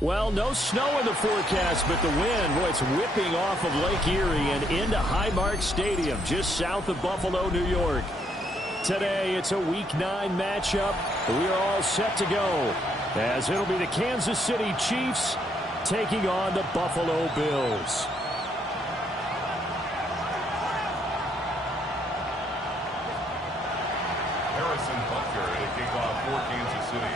Well, no snow in the forecast, but the wind, boy, it's whipping off of Lake Erie and into Highmark Stadium, just south of Buffalo, New York. Today, it's a Week 9 matchup. We are all set to go, as it'll be the Kansas City Chiefs taking on the Buffalo Bills. Harrison Butker at kickoff for Kansas City.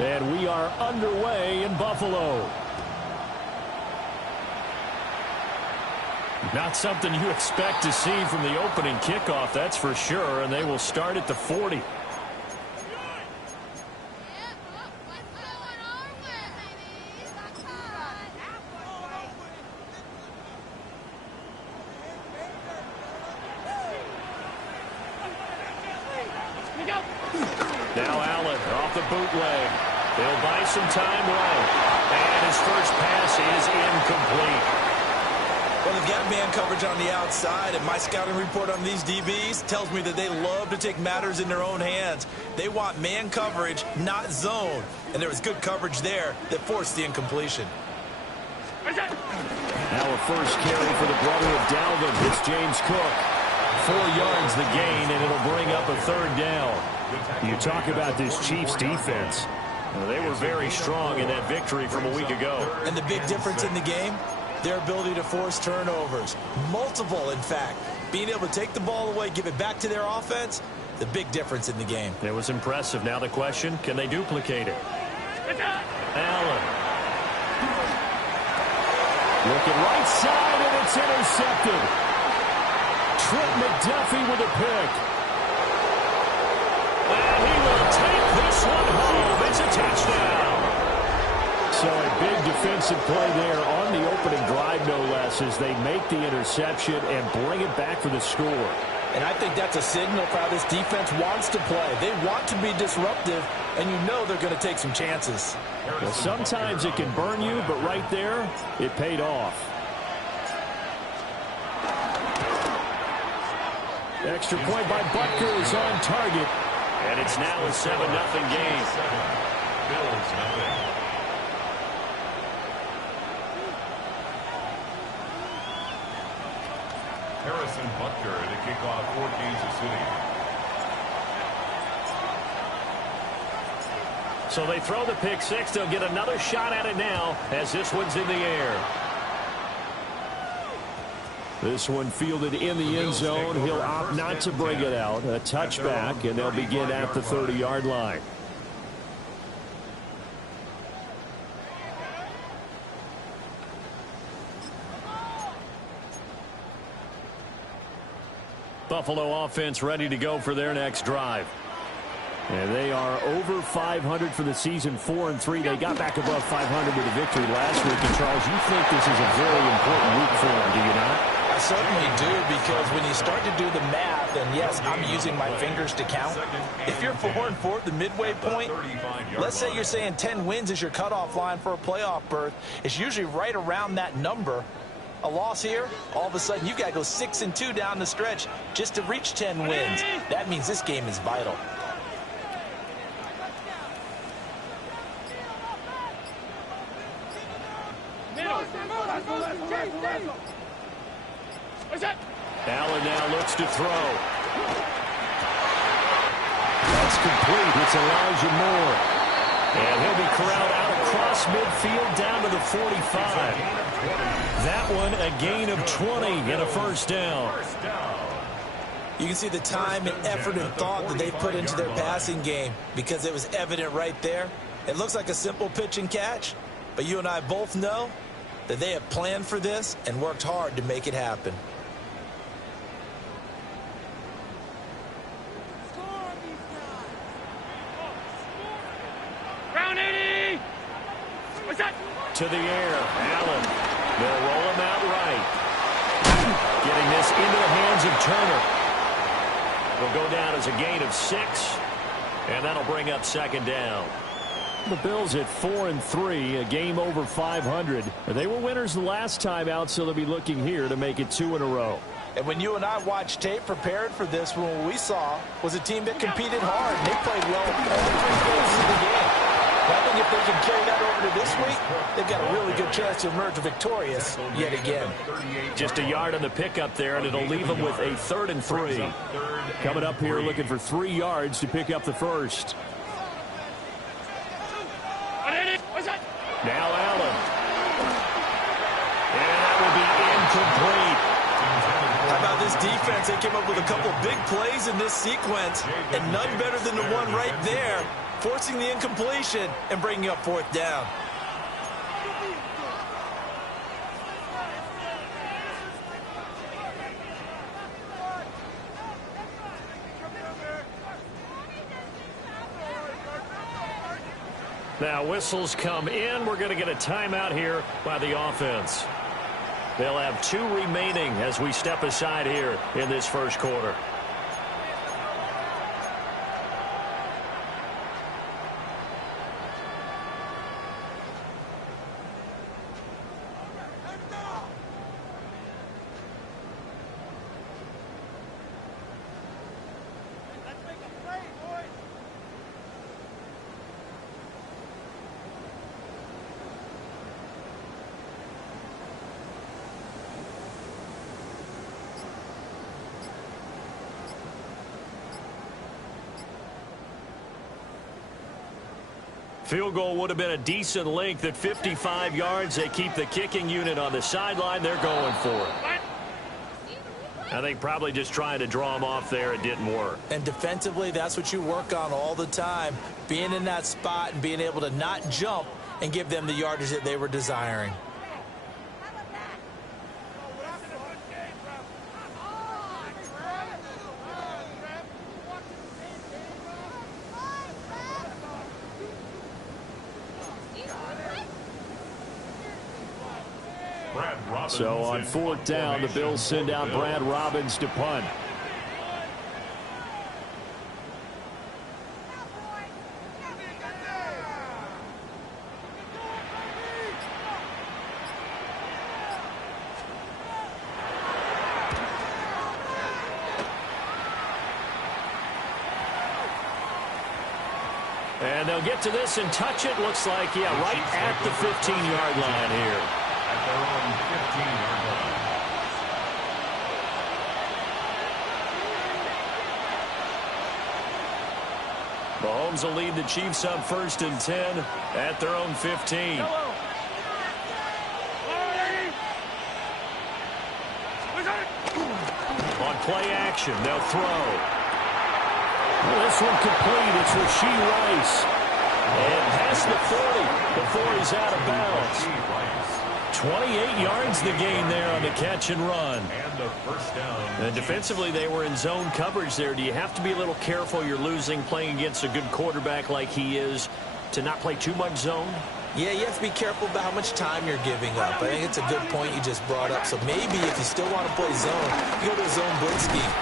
And we are underway in Buffalo. Not something you expect to see from the opening kickoff, that's for sure, and they will start at the 40. Now Allen off the bootleg. They'll buy some time right. And his first pass is incomplete. Well, they've got man coverage on the outside, and my scouting report on these DBs tells me that they love to take matters in their own hands. They want man coverage, not zone. And there was good coverage there that forced the incompletion. Now a first carry for the brother of Dalvin. It's James Cook. 4 yards the gain, and it'll bring up a third down. You talk about this Chiefs defense. Well, they were very strong in that victory from a week ago. And the big difference in the game, their ability to force turnovers. Multiple, in fact. Being able to take the ball away, give it back to their offense, the big difference in the game. It was impressive. Now the question, can they duplicate it? Allen. Looking right side, and it's intercepted. Trent McDuffie with a pick. And he will take this one home. It's a touchdown. So a big defensive play there on the opening drive, no less, as they make the interception and bring it back for the score. And I think that's a signal for how this defense wants to play. They want to be disruptive, and you know they're going to take some chances. Well, sometimes it can burn you, but right there, it paid off. Extra point by Butker is on target. And it's now a 7-0 game. Bills nothing. Harrison Butker at a kickoff for Kansas City. So they throw the pick six. They'll get another shot at it now as this one's in the air. This one fielded in the end zone. He'll opt not to bring it out. A touchback, and they'll begin at the 30-yard line. Buffalo offense ready to go for their next drive. And they are over 500 for the season, 4-3. They got back above 500 with a victory last week. And, Charles, you think this is a very important week for them, do you not? I certainly do, because when you start to do the math, and yes, I'm using my fingers to count. If you're 4-4 at the midway point, let's say you're saying 10 wins is your cutoff line for a playoff berth. It's usually right around that number. A loss here, all of a sudden you've got to go 6-2 down the stretch just to reach 10 wins. That means this game is vital. Allen now looks to throw. That's complete. It's Elijah Moore. And he'll be corralled out across midfield down to the 45. That one a gain of 20 and a first down. You can see the time and effort and thought that they put into their passing game, because it was evident right there. It looks like a simple pitch and catch, but you and I both know that they have planned for this and worked hard to make it happen. To the air, Allen. They'll roll him out right. Getting this into the hands of Turner. Will go down as a gain of 6, and that'll bring up second down. The Bills at 4-3, a game over 500. They were winners the last time out, so they'll be looking here to make it 2 in a row. And when you and I watched tape prepared for this, what we saw was a team that competed hard. They played well all 3 phases of the game. I think if they can carry that over to this week, they've got a really good chance to emerge victorious yet again. Just a yard on the pickup there, and it'll leave them with a 3rd and 3. Coming up here looking for 3 yards to pick up the first. Now Allen. And that will be incomplete. How about this defense? They came up with a couple big plays in this sequence, and none better than the one right there, forcing the incompletion and bringing up 4th down. Now whistles come in. We're going to get a timeout here by the offense. They'll have 2 remaining as we step aside here in this first quarter. Field goal would have been a decent length at 55 yards. They keep the kicking unit on the sideline. They're going for it. I think probably just trying to draw them off there. It didn't work. And defensively, that's what you work on all the time. Being in that spot and being able to not jump and give them the yardage that they were desiring. So on 4th down, the Bills send out Brad Robbins to punt. And they'll get to this and touch it. Looks like, yeah, right at the 15-yard line here. At their own 15-yard line. Mahomes will lead the Chiefs up 1st and 10 at their own 15. On play action, they'll throw. Well, this one complete. It's Rashee Rice. And past the 40 before he's out of bounds. 28 yards the gain there on the catch and run. And a first down. And defensively, they were in zone coverage there. Do you have to be a little careful? You're losing playing against a good quarterback like he is to not play too much zone? Yeah, you have to be careful about how much time you're giving up. I think it's a good point you just brought up. So maybe if you still want to play zone, you go to a zone blitz scheme,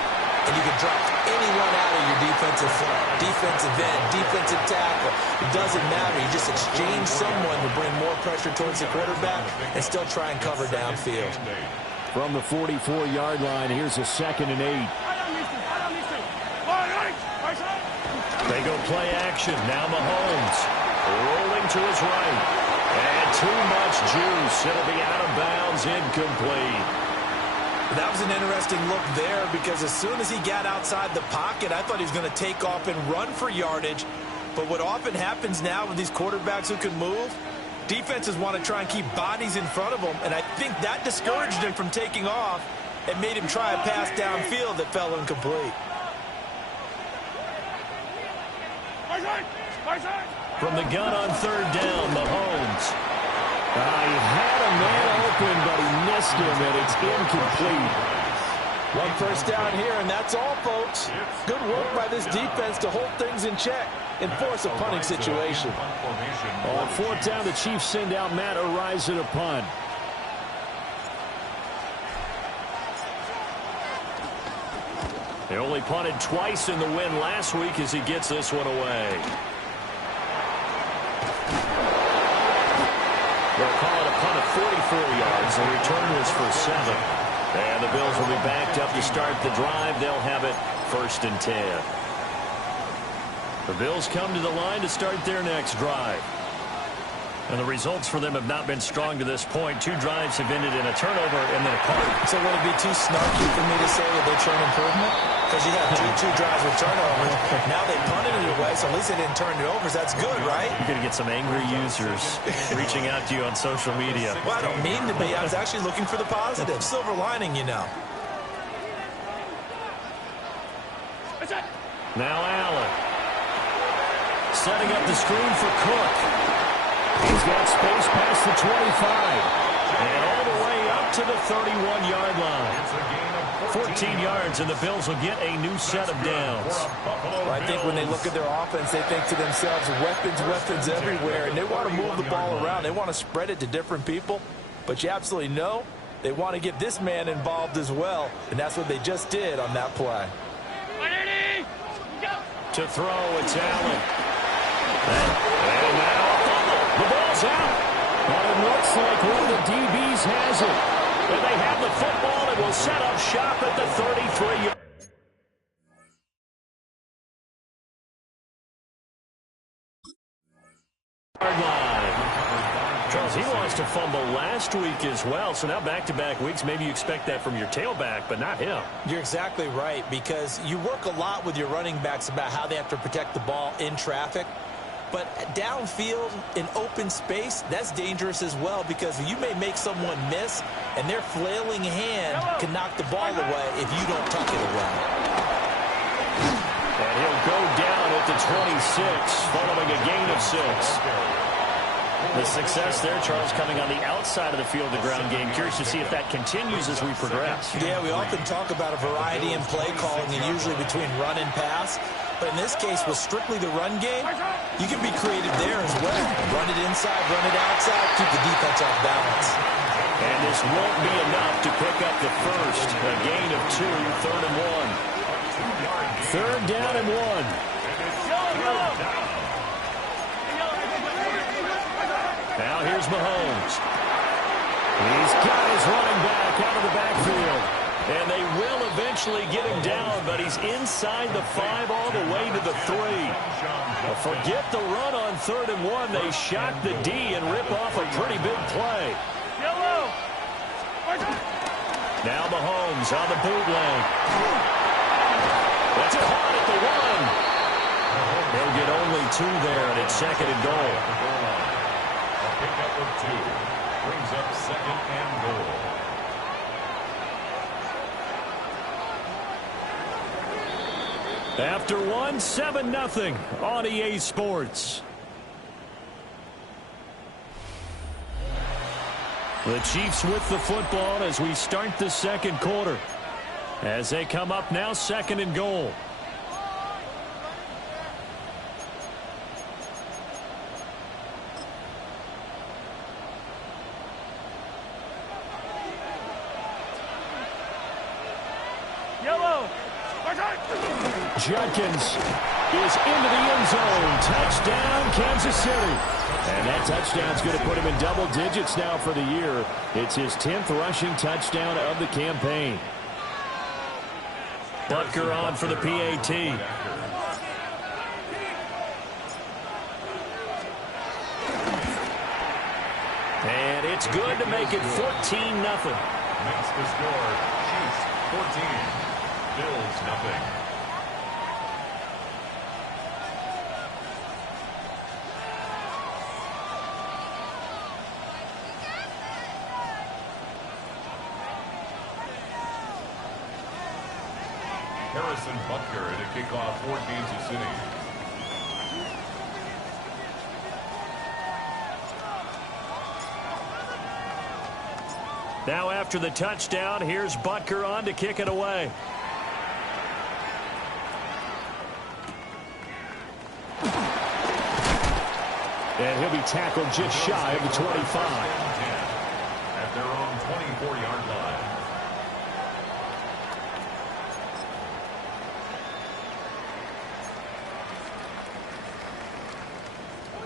and you can drop anyone out of your defensive front, defensive end, defensive tackle. It doesn't matter. You just exchange someone to bring more pressure towards the quarterback and still try and cover downfield. From the 44-yard line, here's a 2nd and 8. They go play action. Now Mahomes rolling to his right. And too much juice. It'll be out of bounds, incomplete. That was an interesting look there because as soon as he got outside the pocket, I thought he was going to take off and run for yardage. But what often happens now with these quarterbacks who can move, defenses want to try and keep bodies in front of them, and I think that discouraged him from taking off and made him try a pass downfield that fell incomplete. From the gun on 3rd down, Mahomes. He had a man open, but he missed him, and it's incomplete. One first down here, and that's all, folks. Good work by this defense to hold things in check and force a punting situation. On 4th down, the Chiefs send out Matt Ariza to punt. They only punted twice in the win last week as he gets this one away. They'll call it a punt of 44 yards. The return was for 7. And the Bills will be backed up to start the drive. They'll have it 1st and 10. The Bills come to the line to start their next drive. And the results for them have not been strong to this point. 2 drives have ended in a turnover and then a punt. So would it be too snarky for me to say that they're showing improvement? Because you have two drives with turnovers. Now they punted it away, so at least they didn't turn it over. So that's good, right? You're going to get some angry users reaching out to you on social media. Well, I don't mean to be. I was actually looking for the positive. Silver lining, you know. Now Allen. Setting up the screen for Cook. He's got space past the 25. And all the way up to the 31-yard line. 14 yards, and the Bills will get a new set of downs. Well, I think when they look at their offense, they think to themselves, weapons everywhere, and they want to move the ball around. They want to spread it to different people, but you absolutely know they want to get this man involved as well, and that's what they just did on that play. To throw, it's Allen. And now the ball's out. But it looks like one of the DBs has it. And they have the football and will set up shop at the 33-yard line. Charles, he lost a fumble last week as well, so now back-to-back weeks, maybe you expect that from your tailback, but not him. You're exactly right, because you work a lot with your running backs about how they have to protect the ball in traffic. But downfield in open space, that's dangerous as well, because you may make someone miss, and their flailing hand can knock the ball away if you don't tuck it away. And he'll go down at the 26, following a gain of 6. The success there, Charles, coming on the outside of the field, the ground game. Curious to see if that continues as we progress. Yeah, we often talk about a variety in play calling, and usually between run and pass. But in this case, with strictly the run game, you can be creative there as well. Run it inside, run it outside, keep the defense off balance. And this won't be enough to pick up the first. A gain of 2, 3rd and 1. 3rd down and 1. Now here's Mahomes. He's got his running back out of the backfield. And they will eventually get him down, but he's inside the 5 all the way to the 3. Well, forget the run on 3rd and 1. They shock the D and rip off a pretty big play. Now Mahomes on the bootleg. That's caught at the 1. They'll get only 2 there, and it's 2nd and goal. A pickup of 2 brings up 2nd and goal. After one, 7-0 on EA Sports. The Chiefs with the football as we start the second quarter. As they come up now, 2nd and goal. Judkins is into the end zone. Touchdown, Kansas City. And that touchdown's going to put him in double digits now for the year. It's his 10th rushing touchdown of the campaign. Butker on for the PAT. And it's good to make it 14-0. Makes the score. Chiefs 14. Bills nothing. Harrison Butker at a kickoff for Kansas City. Now after the touchdown, here's Butker on to kick it away. And he'll be tackled just shy of the 25. At their own 24-yard line.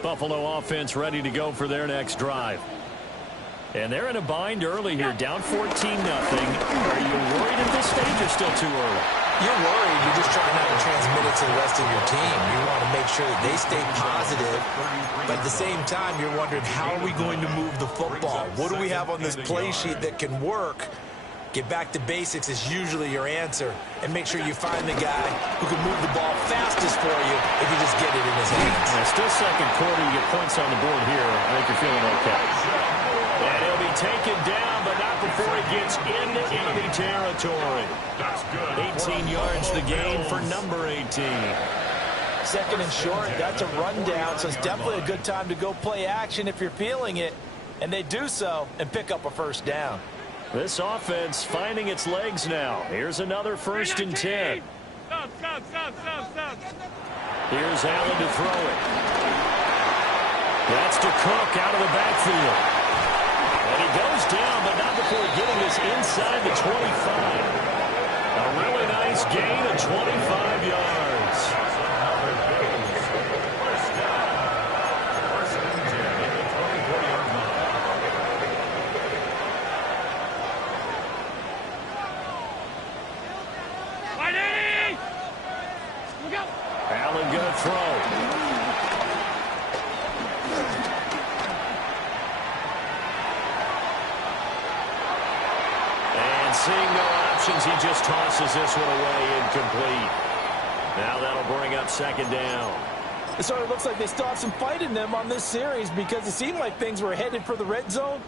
Buffalo offense ready to go for their next drive. And they're in a bind early here, down 14-0. Are you worried at this stage or still too early? You're worried. You're just trying not to transmit it to the rest of your team. You want to make sure that they stay positive. But at the same time, you're wondering, how are we going to move the football? What do we have on this play sheet that can work? Get back to basics is usually your answer. And make sure you find the guy who can move the ball fastest for you if you just get it in his hands. Yeah, still second quarter. You get points on the board here. I think you're feeling okay. And he'll be taken down, but not before he gets into enemy territory. 18 yards the gain for number 18. 2nd and short, that's a rundown, so it's definitely a good time to go play action if you're feeling it. And they do so and pick up a 1st down. This offense finding its legs now. Here's another 1st and 10. Here's Allen to throw it. That's to Cook out of the backfield. And he goes down, but not before getting this inside the 25. A really nice gain of 25 yards. Allen going to throw. And seeing no options, he just tosses this one away incomplete. Now that'll bring up 2nd down. It sort of looks like they still have some fight in them on this series because it seemed like things were headed for the red zone.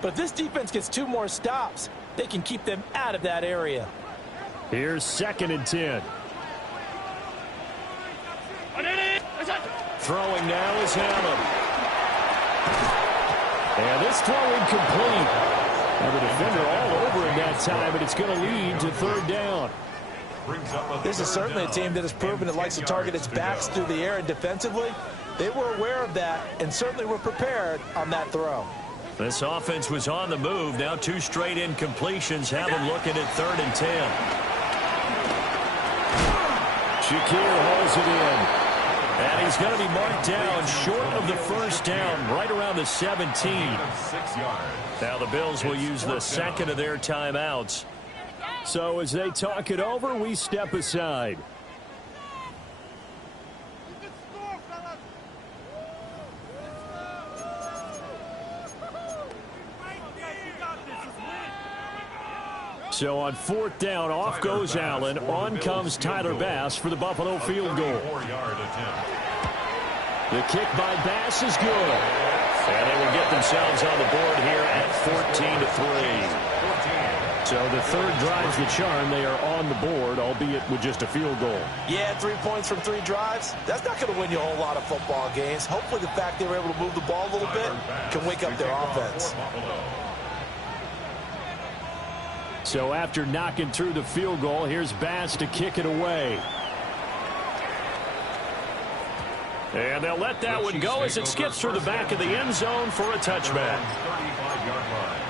But if this defense gets 2 more stops, they can keep them out of that area. Here's 2nd and 10. Throwing now is Allen. And this throw incomplete. And the defender all over him that time, but it's going to lead to 3rd down. This is certainly a team that has proven it likes to target its backs through the air and defensively. They were aware of that and certainly were prepared on that throw. This offense was on the move. Now 2 straight incompletions have them looking at 3rd and 10. Shakir holds it in. And he's going to be marked down short of the 1st down, right around the 17. Now the Bills will use the 2nd of their timeouts. So as they talk it over, we step aside. So on 4th down, off goes Allen. On comes Tyler Bass for the Buffalo field goal. The kick by Bass is good. And they will get themselves on the board here at 14-3. So the third drives the charm. They are on the board, albeit with just a field goal. Yeah, 3 points from 3 drives. That's not going to win you a whole lot of football games. Hopefully the fact they were able to move the ball a little bit can wake up their offense. So after knocking through the field goal, here's Bass to kick it away. And they'll let that one go as it skips through the back of the end zone for a touchback. 35-yard line.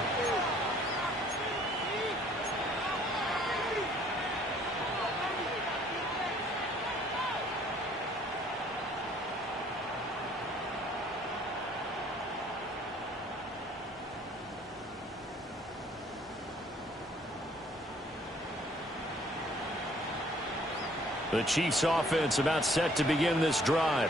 The Chiefs offense about set to begin this drive.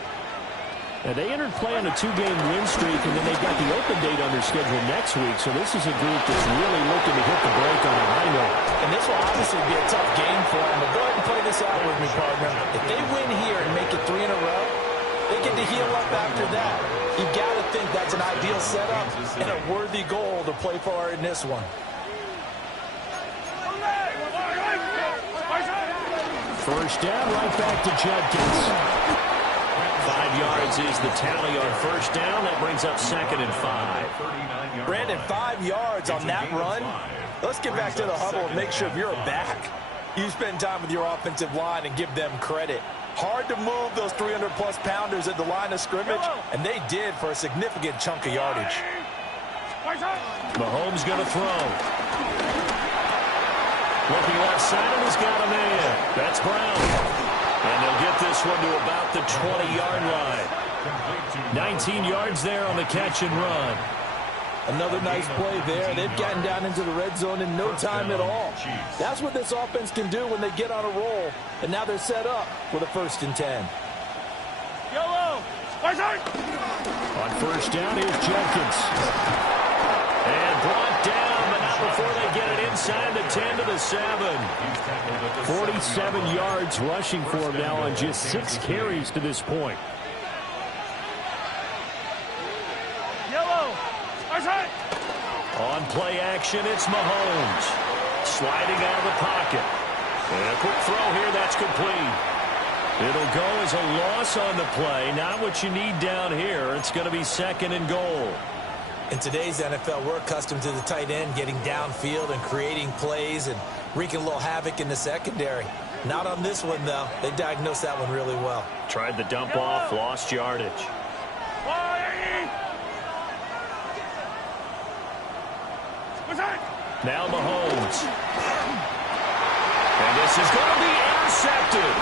And they entered play on a 2-game win streak, and then they've got the open date on their schedule next week. So this is a group that's really looking to hit the break on a high note. And this will obviously be a tough game for them. But go ahead and play this out with me, partner. If they win here and make it 3 in a row, they get to heal up after that. You got to think that's an ideal setup and a worthy goal to play for in this one. First down, right back to Judkins. 5 yards is the tally on first down. That brings up 2nd and 5. Brandon, 5 yards on that run. Let's get back to the huddle and make sure you're back. You spend time with your offensive line and give them credit. Hard to move those 300-plus pounders at the line of scrimmage, and they did for a significant chunk of yardage. Mahomes going to throw. Looking left side, and he's got a man. That's Brown. And they'll get this one to about the 20-yard line. 19 yards there on the catch and run. Another nice play there. They've gotten down into the red zone in no time at all. That's what this offense can do when they get on a roll. And now they're set up with a 1st and 10. On first down, here's Jenkins. And brought down, but not before they get it inside the 10 to the 7. 47 yards rushing for him now on just 6 carries to this point. On play action, it's Mahomes. Sliding out of the pocket. And a quick throw here, that's complete. It'll go as a loss on the play. Not what you need down here. It's going to be 2nd and goal. In today's NFL, we're accustomed to the tight end getting downfield and creating plays and wreaking a little havoc in the secondary. Not on this one, though. They diagnosed that one really well. Tried the dump off, lost yardage. Now Mahomes. And this is going to be intercepted.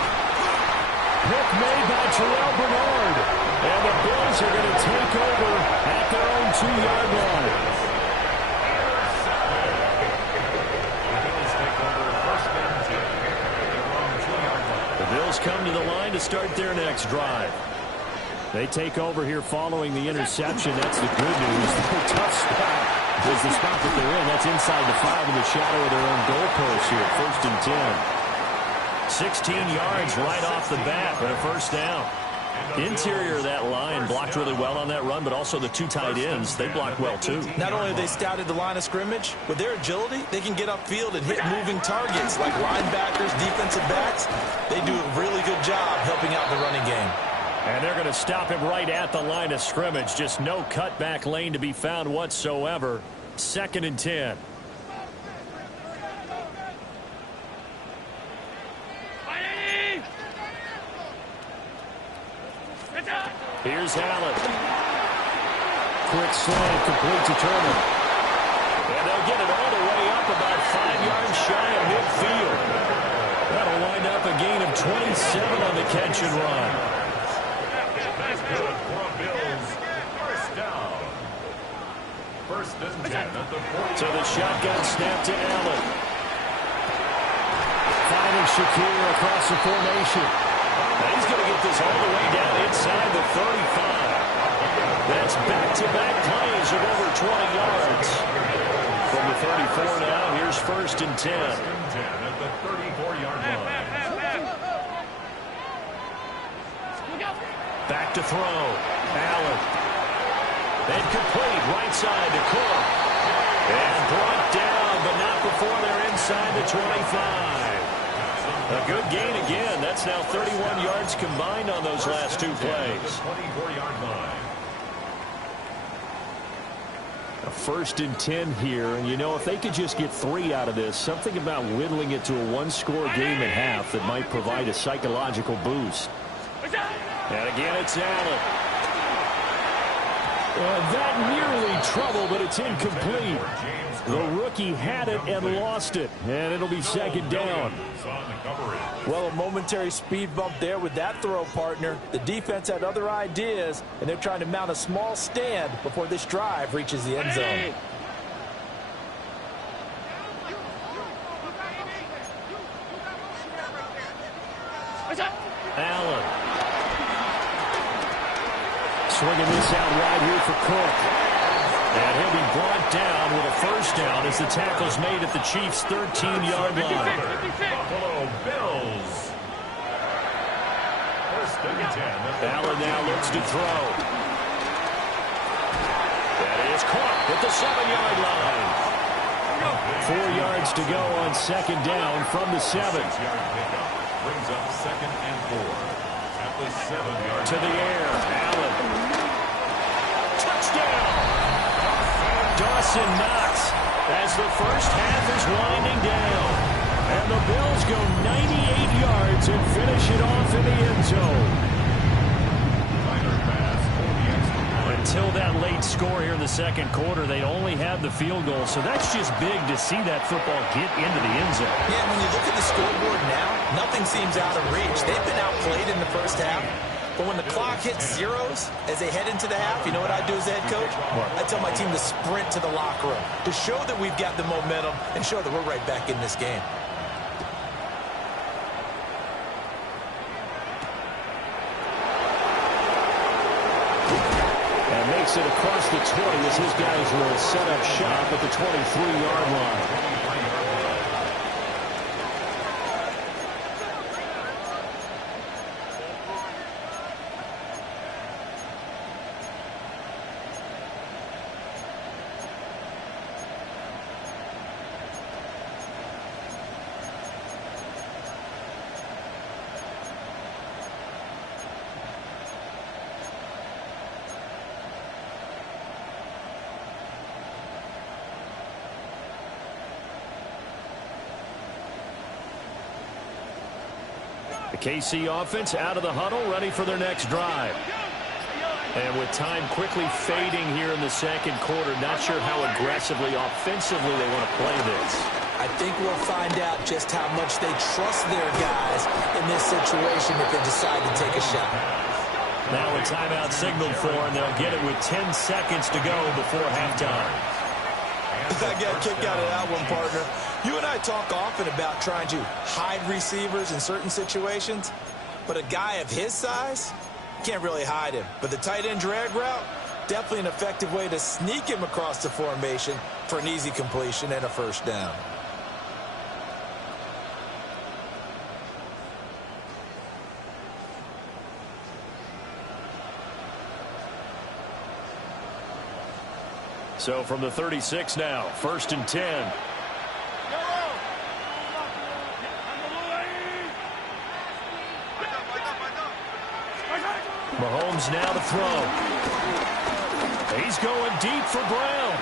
Pick made by Terrell Bernard. And the Bills are going to take over at their own 2-yard line. The Bills come to the line to start their next drive. They take over here following the interception. That's the good news. The tough spot is the spot that they're in. That's inside the 5 in the shadow of their own goalpost here. 1st and 10. 16 yards right off the bat, but a 1st down. Interior of that line blocked really well on that run, but also the 2 tight ends, they blocked well too. Not only have they scouted the line of scrimmage, with their agility, they can get upfield and hit moving targets like linebackers, defensive backs. They do a really good job helping out the running game. And they're going to stop him right at the line of scrimmage. Just no cutback lane to be found whatsoever. 2nd and 10. Here's Allen. Quick slant, complete to Turner. And they'll get it all the way up about 5 yards shy of midfield. That'll wind up a gain of 27 on the catch and run. So the shotgun snap to Allen. Finding Shakir across the formation. And he's going to get this all the way down inside the 35. That's back-to-back plays of over 20 yards. From the 34 now, here's 1st and 10. At the 34-yard line. Back to throw. Allen. And complete right side to Cook. And brought down, but not before they're inside the 25. A good gain again. That's now 31 yards combined on those last two plays. 24-yard line. A 1st and 10 here, and you know, if they could just get 3 out of this, something about whittling it to a one-score game at half that might provide a psychological boost. And again, it's Allen. That nearly trouble, but it's incomplete. The rookie had it and lost it, and it'll be 2nd down. Well, a momentary speed bump there with that throw, partner. The defense had other ideas, and they're trying to mount a small stand before this drive reaches the end zone. Allen. Swinging this out wide here for Cook. And he'll be brought down with a 1st down as the tackle's made at the Chiefs' 13-yard line. Buffalo Bills. 1st and 10. Allen now looks to throw. That is caught at the 7-yard line. 4 yards to go on 2nd down from the 7. 6-yard pickup brings up 2nd and 4. At the 7-yard To the air, Allen. Touchdown! Dawson Knox as the first half is winding down. And the Bills go 98 yards and finish it off in the end zone. Until that late score here in the 2nd quarter, they only had the field goal. So that's just big to see that football get into the end zone. Yeah, when you look at the scoreboard now, nothing seems out of reach. They've been outplayed in the first half. But when the clock hits zeros as they head into the half, you know what I do as the head coach? I tell my team to sprint to the locker room to show that we've got the momentum and show that we're right back in this game. And makes it across the 20 as his guys will set up shop at the 23-yard line. The KC offense out of the huddle, ready for their next drive. And with time quickly fading here in the 2nd quarter, not sure how aggressively, offensively they want to play this. I think we'll find out just how much they trust their guys in this situation if they decide to take a shot. Now a timeout signaled for, and they'll get it with 10 seconds to go before halftime. I got a kick out of that one, partner. You and I talk often about trying to hide receivers in certain situations, but a guy of his size can't really hide him. But the tight end drag route, definitely an effective way to sneak him across the formation for an easy completion and a 1st down. So from the 36 now, 1st and 10. Mahomes now to throw. He's going deep for Brown.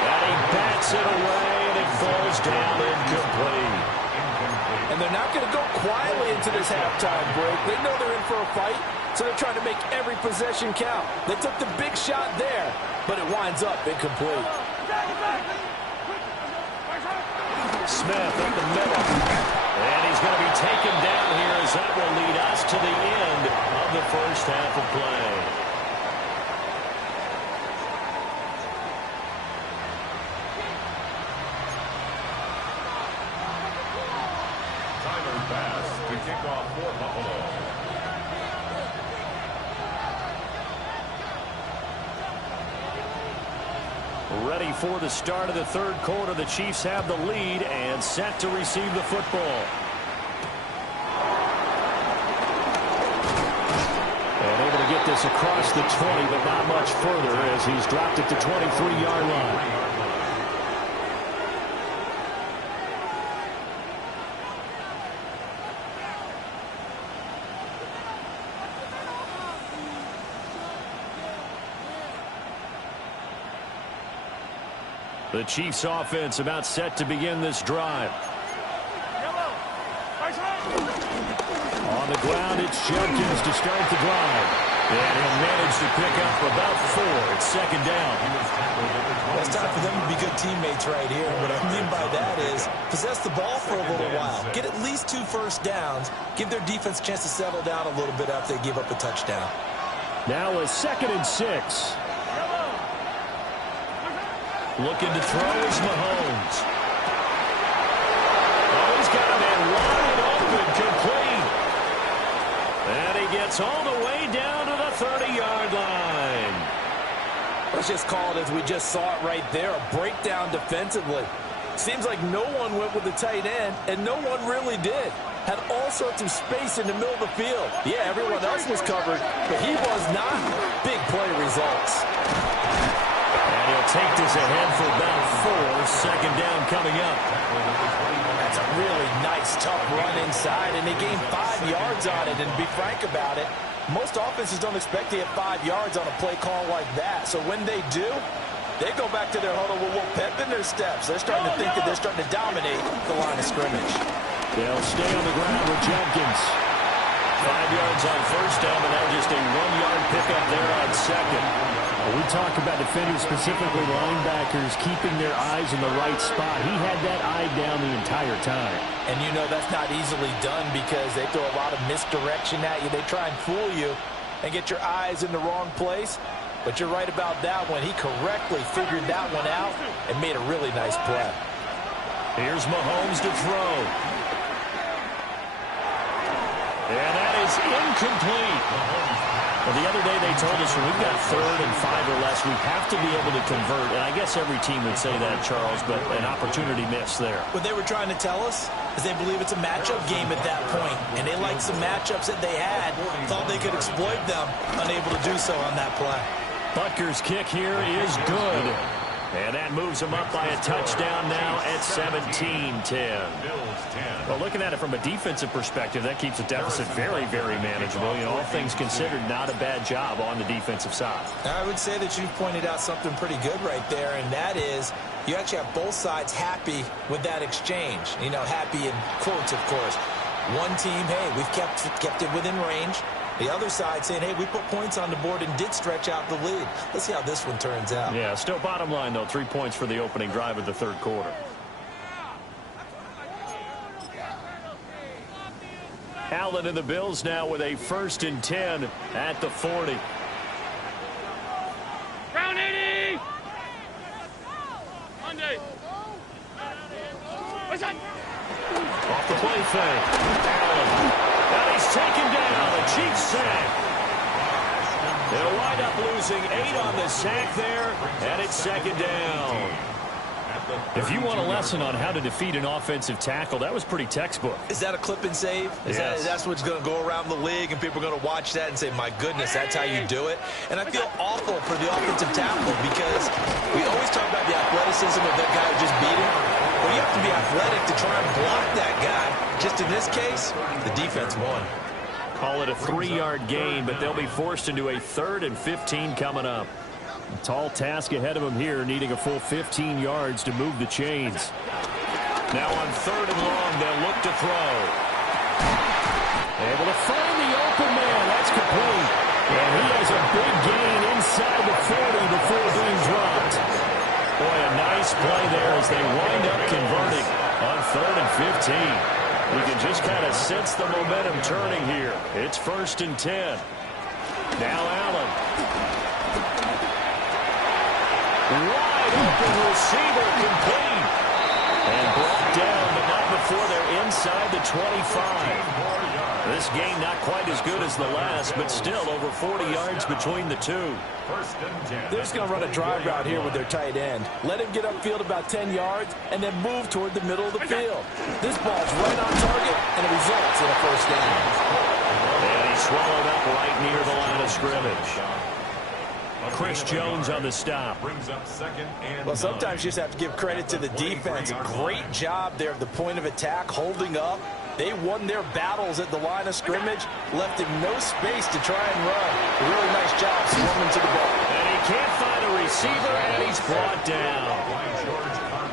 And he bats it away, and it falls down incomplete. And they're not going to go quietly into this halftime break. They know they're in for a fight, so they're trying to make every possession count. They took the big shot there, but it winds up incomplete. Smith in the middle. And he's going to be taken down here as that will lead us to the end of the first half of play. Tyler Bass to kick off for Buffalo. Ready for the start of the 3rd quarter. The Chiefs have the lead and set to receive the football. And able to get this across the 20, but not much further as he's dropped it to 23-yard line. The Chiefs offense about set to begin this drive. On the ground, it's Jenkins to start the drive. And he'll manage to pick up about 4. It's second down. It's time for them to be good teammates right here. What I mean by that is possess the ball for a little while. Get at least 2 first downs. Give their defense a chance to settle down a little bit after they give up a touchdown. Now a 2nd and 6. Looking to throw is Mahomes. Oh, he's got a man wide open, complete. And he gets all the way down to the 30-yard line. Let's just call it as we just saw it right there, a breakdown defensively. Seems like no one went with the tight end, and no one really did. Had all sorts of space in the middle of the field. Yeah, everyone else was covered, but he was not. Big play results. And he'll take this ahead for about 4. Second down coming up. That's a really nice, tough run inside, and they gained 5 yards on it. And to be frank about it, most offenses don't expect to get 5 yards on a play call like that. So when they do, they go back to their huddle with a little pep in their steps. They're starting to think that they're starting to dominate the line of scrimmage. They'll stay on the ground with Jenkins. 5 yards on first down, but now just a 1-yard pickup there on second. We talk about defenders, specifically linebackers, keeping their eyes in the right spot. He had that eye down the entire time. And you know that's not easily done because they throw a lot of misdirection at you. They try and fool you and get your eyes in the wrong place. But you're right about that one. He correctly figured that one out and made a really nice play. Here's Mahomes to throw. And that is incomplete. Well, the other day they told us when we've got 3rd and 5 or less, we have to be able to convert. And I guess every team would say that, Charles, but an opportunity missed there. What they were trying to tell us is they believe it's a matchup game at that point. And they liked some matchups that they had, thought they could exploit them, unable to do so on that play. Butker's kick here is good. And that moves them up by a touchdown now at 17-10. Well, looking at it from a defensive perspective, that keeps the deficit very, very manageable. You know, all things considered, not a bad job on the defensive side. I would say that you've pointed out something pretty good right there, and that is you actually have both sides happy with that exchange. You know, happy in quotes, of course. One team, hey, we've kept it within range. The other side saying, hey, we put points on the board and did stretch out the lead. Let's see how this one turns out. Yeah, still bottom line, though, 3 points for the opening drive of the 3rd quarter. Allen and the Bills now with a 1st and 10 at the 40. Round 80! Monday! Off the play fake. Allen. And he's taken down. The Chiefs sack. They'll wind up losing 8 on the sack there, and it's 2nd down. If you want a lesson on how to defeat an offensive tackle, that was pretty textbook. Is that a clip and save? Yes. That's what's going to go around the league, and people are going to watch that and say, my goodness, that's how you do it. And I feel awful for the offensive tackle because we always talk about the athleticism of that guy who just beat him. Well, you have to be athletic to try and block that guy. Just in this case, the defense won. Call it a 3-yard gain, but they'll be forced into a 3rd and 15 coming up. A tall task ahead of them here, needing a full 15 yards to move the chains. Now on 3rd and long, they'll look to throw. Able to find the open man. That's complete. And he has a big gain inside the 40 before being dropped. Boy, a nice play there as they wind up converting on 3rd and 15. We can just kind of sense the momentum turning here. It's 1st and 10. Now Allen. Wide open receiver, complete. And brought down, but not before they're inside the 25. This game not quite as good as the last, but still over 40 yards between the two. They're just going to run a drive route here with their tight end. Let him get upfield about 10 yards and then move toward the middle of the field. This ball's right on target, and it results in a 1st down. And he's swallowed up right near the line of scrimmage. Chris Jones on the stop. Well, sometimes you just have to give credit to the defense. Great job there at the point of attack, holding up. They won their battles at the line of scrimmage, left him no space to try and run. A really nice job swarming to the ball. And he can't find a receiver, and he's brought down.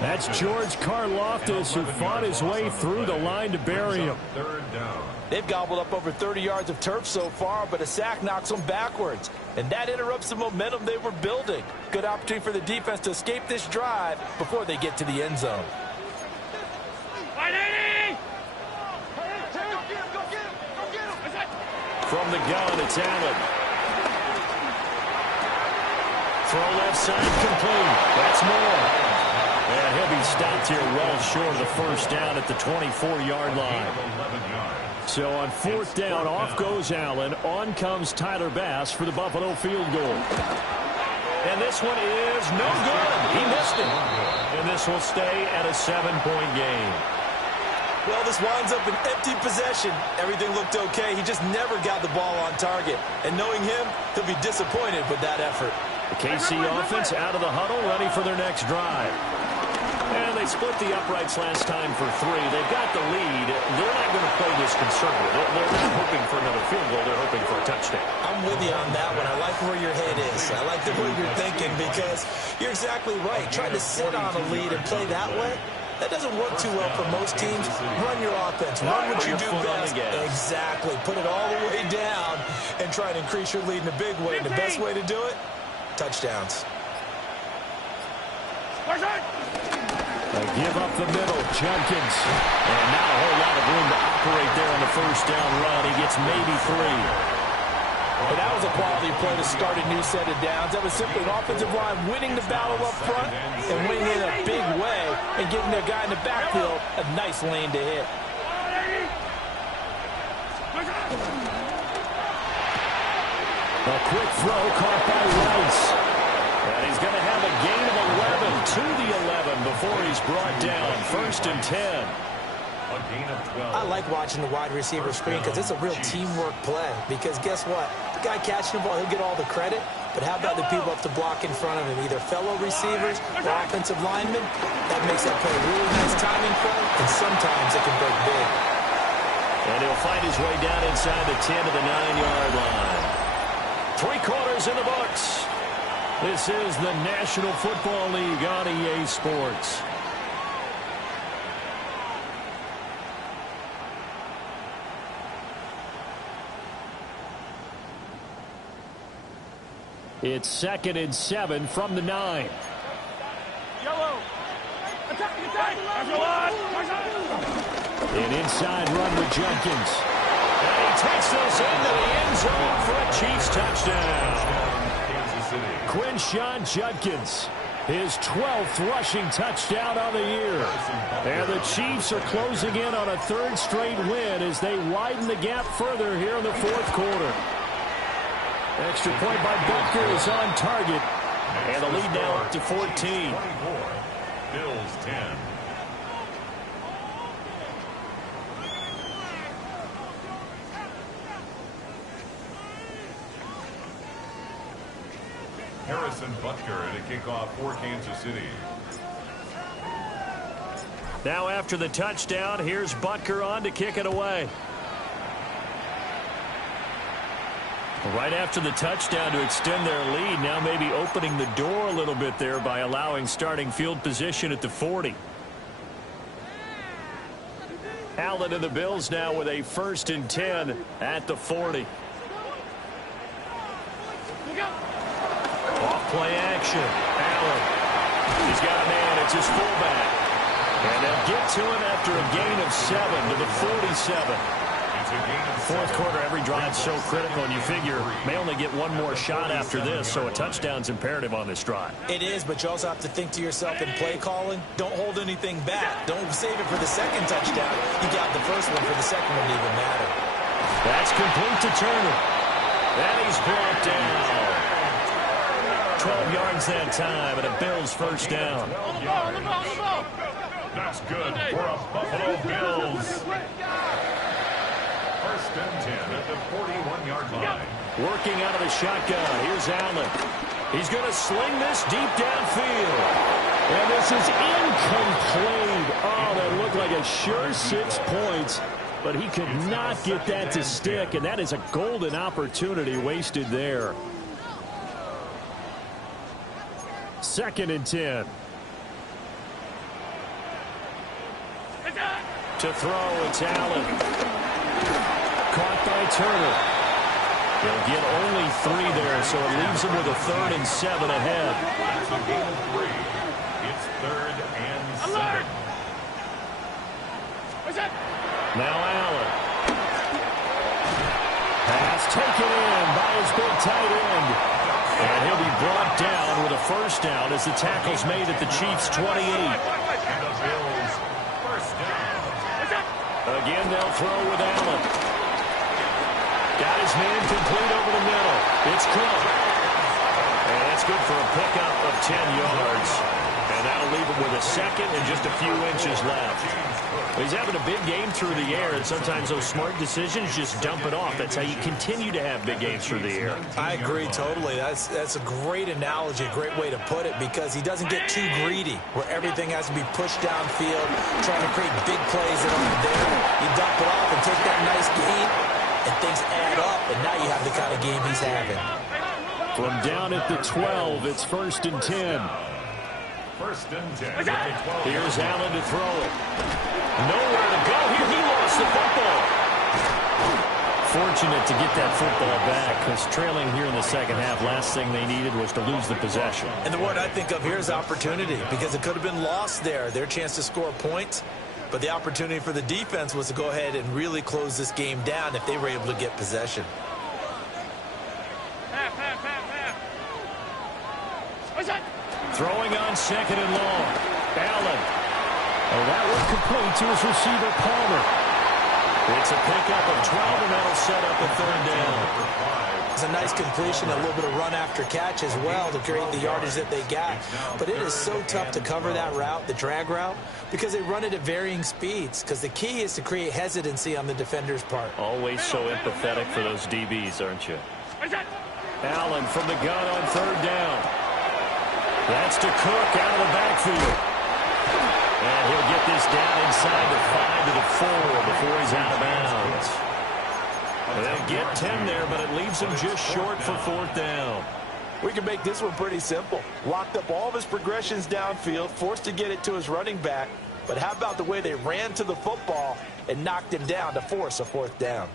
That's George Karlaftis, who fought his way through the line to bury him. Third down. They've gobbled up over 30 yards of turf so far, but a sack knocks them backwards. And that interrupts the momentum they were building. Good opportunity for the defense to escape this drive before they get to the end zone. From the gun, it's Allen. Throw left side complete. That's Moore. And he'll be stopped here well short of the first down at the 24-yard line. So on fourth down, off goes Allen. On comes Tyler Bass for the Buffalo field goal. And this one is no good. He missed it. And this will stay at a 7-point game. Well, this winds up an empty possession. Everything looked okay. He just never got the ball on target. And knowing him, he'll be disappointed with that effort. The KC offense out of the huddle, ready for their next drive. And they split the uprights last time for 3. They've got the lead. They're not going to play this conservative. They're not hoping for another field goal. They're hoping for a touchdown. I'm with you on that one. I like where your head is. I like the way you're thinking because you're exactly right. Trying to sit on a lead and play that way, that doesn't work too well for most teams. Run your offense. Run what you do best. Exactly. Put it all the way down and try to increase your lead in a big way. And the best way to do it, touchdowns. They give up the middle. Jenkins. And not a whole lot of room to operate there on the first down run. He gets maybe 3. But that was a quality play to start a new set of downs. That was simply an offensive line winning the battle up front and winning in a big way and giving their guy in the backfield a nice lane to hit. A quick throw caught by Rice. And he's going to have a gain of 11 to the 11 before he's brought down. First and 10. I like watching the wide receiver screen because it's a real teamwork play. Because guess what? The guy catching the ball, he'll get all the credit. But how about the people up to block in front of him? Either fellow receivers or offensive linemen. That makes that play a really nice timing play. And sometimes it can break big. And he'll find his way down inside the 10 to the 9-yard line. 3 quarters in the books. This is the National Football League on EA Sports. It's 2nd and 7 from the 9. Yellow. Attack. An inside run with Jenkins. And he takes this into the end zone for a Chiefs touchdown. Quinshon Judkins, his 12th rushing touchdown on the year. And the Chiefs are closing in on a 3rd straight win as they widen the gap further here in the 4th quarter. Extra point by Butker is on target. And the lead now up to 14. 24, Bills 10. Harrison Butker at a kickoff for Kansas City. Now after the touchdown, here's Butker on to kick it away. Right after the touchdown to extend their lead, now maybe opening the door a little bit there by allowing starting field position at the 40. Allen and the Bills now with a 1st and 10 at the 40. Off-play action. Allen. He's got a man. It's his fullback. And they'll get to him after a gain of 7 to the 47. 4th quarter, every drive so critical, and you figure may only get one more shot after this, so a touchdown's imperative on this drive. It is, but you also have to think to yourself in play calling, don't hold anything back. Don't save it for the 2nd touchdown. You got the first one for the 2nd one to even matter. That's complete to Turner. And he's brought down. 12 yards that time, and a Bills first down. That's good for a Buffalo Bills. 1st and 10 at the 41-yard line. Working out of the shotgun. Here's Allen. He's going to sling this deep downfield. And this is incomplete. Oh, that looked like a sure 6 points. But he could not get that to stick. And that is a golden opportunity wasted there. 2nd and 10. To throw, it's Allen. Caught by Turner. He'll get only 3 there, so it leaves him with a 3rd and 7 ahead. That's a gain of 3. It's 3rd and 7. Now Allen. Pass taken in by his big tight end. And he'll be brought down with a first down as the tackle's made at the Chiefs' 28. And the Bills first down. Again, they'll throw with Allen. Got his man complete over the middle. It's Cook. And that's good for a pickup of 10 yards. And that'll leave him with a 2nd and just a few inches left. Well, he's having a big game through the air, and sometimes those smart decisions just dump it off. That's how you continue to have big games through the air. I agree totally. That's a great analogy, a great way to put it, because he doesn't get too greedy where everything has to be pushed downfield, trying to create big plays that aren't there. You dump it off and take that nice gain, and things add up, and now you have the kind of game he's having. From down at the 12, it's 1st and 10. 1st and 10. Here's Allen to throw it. Nowhere to go. Here he lost the football. Fortunate to get that football back, because trailing here in the second half, last thing they needed was to lose the possession. And the word I think of here is opportunity, because it could have been lost there, their chance to score points. But the opportunity for the defense was to go ahead and really close this game down if they were able to get possession. Throwing on 2nd and long. Allen. Oh, that one complete to his receiver, Palmer. It's a pickup of 12, and that'll set up a 3rd down. It's a nice completion, a little bit of run after catch as well to create the yardage that they got. But it is so tough to cover that route, the drag route, because they run it at varying speeds. Because the key is to create hesitancy on the defender's part. Always so empathetic for those DBs, aren't you? Allen from the gun on 3rd down. That's to Cook out of the backfield. And he'll get this down inside the 5 to the 4 before he's out of bounds. They'll get 10 there, but it leaves him just short for 4th down. We can make this one pretty simple. Locked up all of his progressions downfield, forced to get it to his running back. But how about the way they ran to the football and knocked him down to force a 4th down?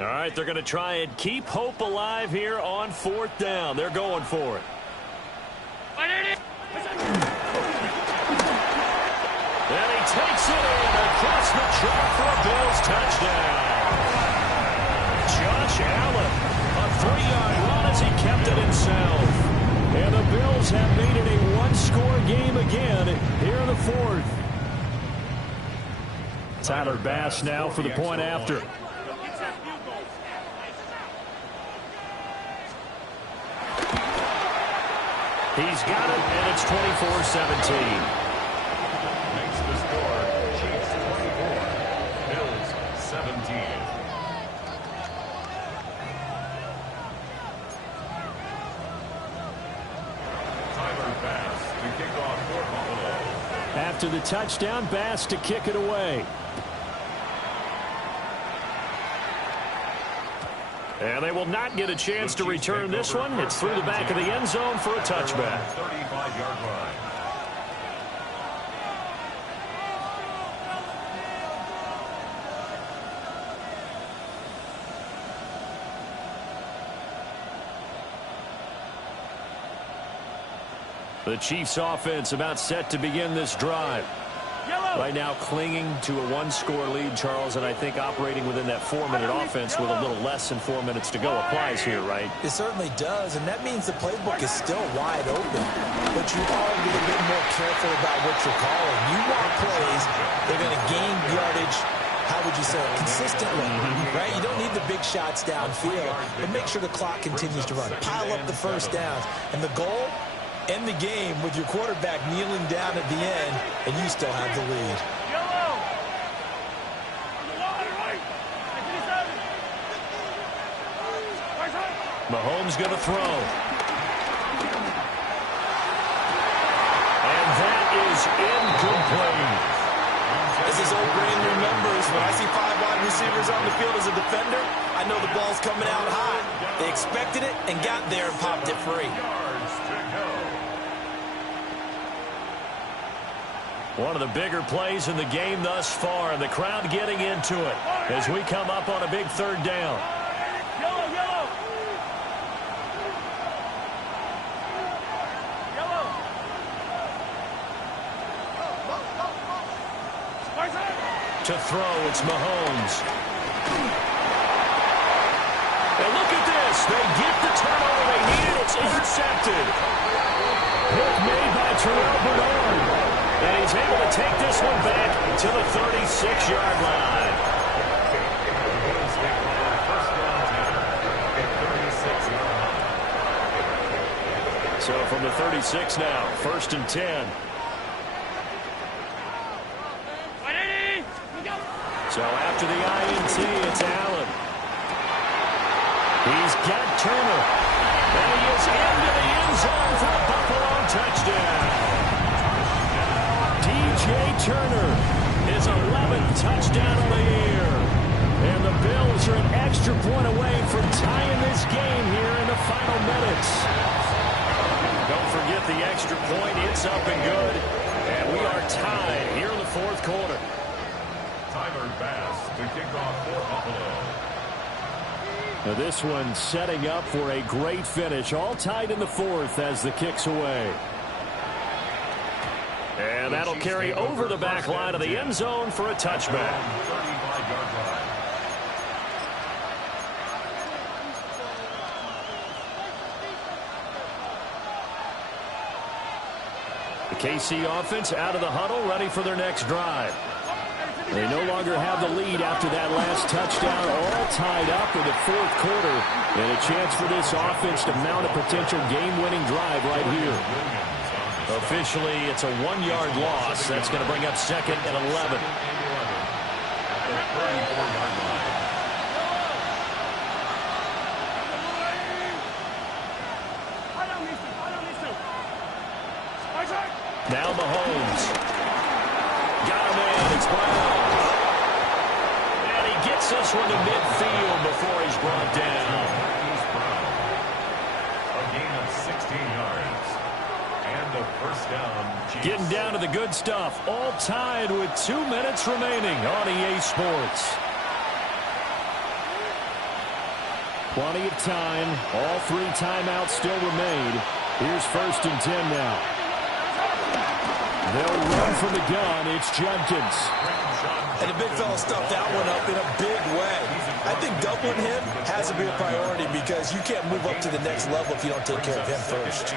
All right, they're going to try and keep hope alive here on 4th down. They're going for it. And he takes it in across the track for a Bills touchdown. Josh Allen, a 3-yard run as he kept it himself. And the Bills have made it a 1-score game again here in the 4th. Tyler Bass now for the point after. He's got it, and it's 24-17. Makes the score Chiefs 24, Bills 17. Tyler Bass to kick off for Buffalo. After the touchdown, Bass to kick it away. And they will not get a chance to return this one. It's through the back of the end zone for a touchback. 35-yard line. The Chiefs offense about set to begin this drive. Right now clinging to a 1-score lead, Charles, and I think operating within that 4-minute offense with a little less than 4 minutes to go applies here, right? It certainly does, and that means the playbook is still wide open. But you are a little bit more careful about what you're calling. You want plays that are going to gain yardage, how would you say it, consistently, right? You don't need the big shots downfield, but make sure the clock continues to run. Pile up the first downs. And the goal? End the game with your quarterback kneeling down at the end, and you still have the lead. Mahomes going to throw. And that is incomplete. As his old brain remembers, when I see 5 wide receivers on the field as a defender, I know the ball's coming out hot. They expected it and got there and popped it free. One of the bigger plays in the game thus far, and the crowd getting into it as we come up on a big third down. Yellow, yellow. Yellow. To throw, it's Mahomes. And look at this. They get the turnover they needed. It's intercepted. Pick made by Terrell Bernard. And he's able to take this one back to the 36-yard line. So from the 36 now, 1st and 10. So after the INT, it's Allen. He's got Turner. And he is into the end zone for a Buffalo touchdown. D.J. Turner, his 11th touchdown of the year. And the Bills are an extra point away from tying this game here in the final minutes. Don't forget the extra point. It's up and good. And we are tied here in the 4th quarter. Tyler Bass to kick off for Buffalo. Now this one setting up for a great finish. All tied in the 4th as the kick's away. And that'll carry over the back line of the end zone for a touchback. The KC offense out of the huddle, ready for their next drive. They no longer have the lead after that last touchdown, all tied up in the 4th quarter. And a chance for this offense to mount a potential game-winning drive right here. Officially, it's a 1-yard loss. That's going to bring up 2nd and 11. Now Mahomes. Got him in. It's Brown. And he gets this one to midfield before he's brought down. A gain of 16 yards. And a first down. Chiefs. Getting down to the good stuff. All tied with 2 minutes remaining on EA Sports. Plenty of time. All 3 timeouts still remain. Here's 1st and 10 now. They'll run from the gun. It's Judkins. And the big fella stuffed that one up in a big way. I think doubling him has to be a priority because you can't move up to the next level if you don't take care of him first.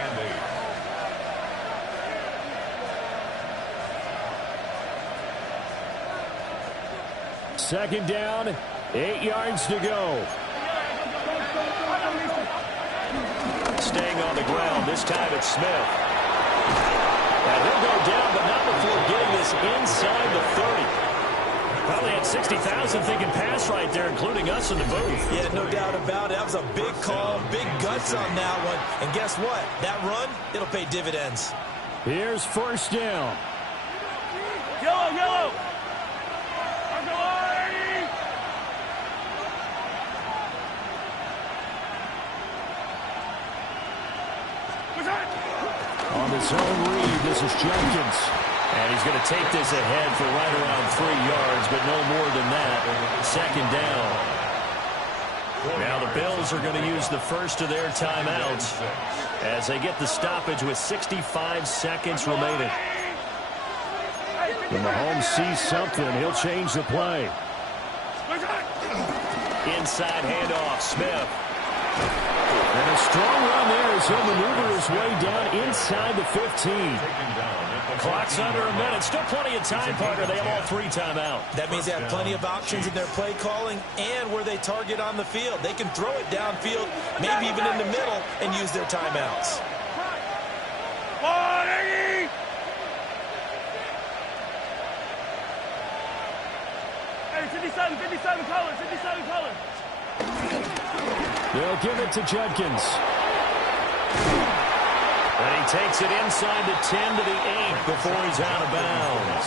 Second down, 8 yards to go. Staying on the ground, this time it's Smith. And he'll go down, but not before getting this inside the 30. Probably had 60,000 thinking pass right there, including us in the booth. Yeah, no doubt about it. That was a big call, big guts on that one. And guess what? That run, it'll pay dividends. Here's 1st down. Yellow, yellow. On the zone read, this is Jenkins. And he's going to take this ahead for right around 3 yards, but no more than that. 2nd down. Now the Bills are going to use the first of their timeouts as they get the stoppage with 65 seconds remaining. When Mahomes sees something, he'll change the play. Inside handoff, Smith. And a strong run there as he'll maneuver his way down inside the 15. Clock's under a minute. Still plenty of time, partner. They have all 3 timeouts. That means they have plenty of options in their play calling and where they target on the field. They can throw it downfield, maybe even in the middle, and use their timeouts. Hey, 57 colors, 57 colors. They'll give it to Judkins. And he takes it inside the 10 to the 8 before he's out of bounds.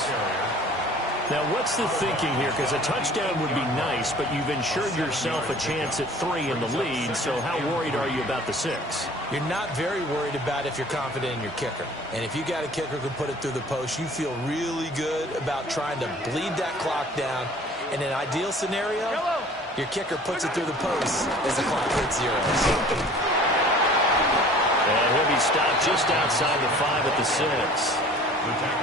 Now, what's the thinking here? Because a touchdown would be nice, but you've ensured yourself a chance at 3 in the lead, so how worried are you about the 6? You're not very worried about if you're confident in your kicker. And if you got a kicker who can put it through the post, you feel really good about trying to bleed that clock down. In an ideal scenario, your kicker puts it through the post as the clock hits 0. And he'll be stopped just outside the 5 at the 6.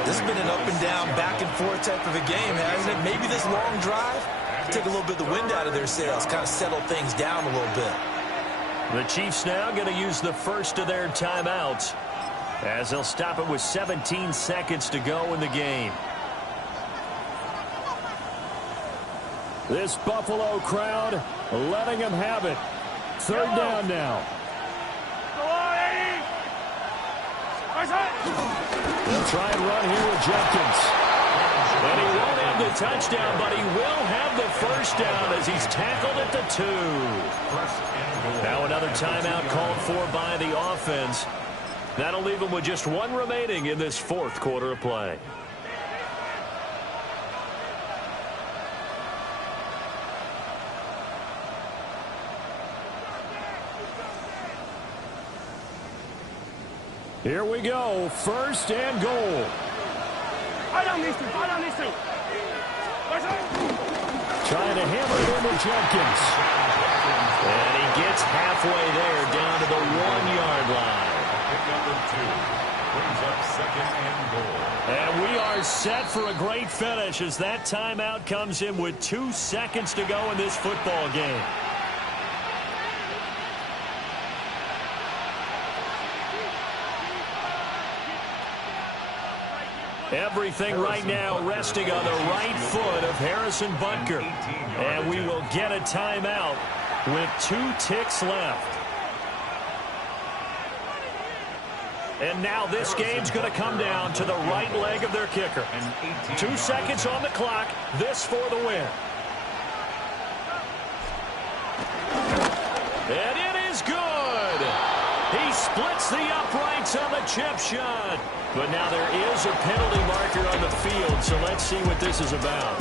This has been an up-and-down, back-and-forth type of a game, hasn't it? Maybe this long drive take a little bit of the wind out of their sails, kind of settle things down a little bit. The Chiefs now going to use the first of their timeouts as they'll stop it with 17 seconds to go in the game. This Buffalo crowd letting them have it. 3rd down now. They'll try and run here with Jenkins. And he won't have the touchdown, but he will have the first down as he's tackled at the 2. Now another timeout called for by the offense. That'll leave them with just 1 remaining in this 4th quarter of play. Here we go, 1st and goal. Trying to hammer it in with Jenkins. And he gets halfway there, down to the 1-yard line. Brings up 2nd and goal. And we are set for a great finish as that timeout comes in with 2 seconds to go in this football game. Everything right now resting on the right foot of Harrison Butker. And we will get a timeout with 2 ticks left. And now this game's going to come down to the right leg of their kicker. 2 seconds on the clock. This for the win. And it is good. He splits the uprights on the chip shot. But now there is a penalty marker on the field, so let's see what this is about.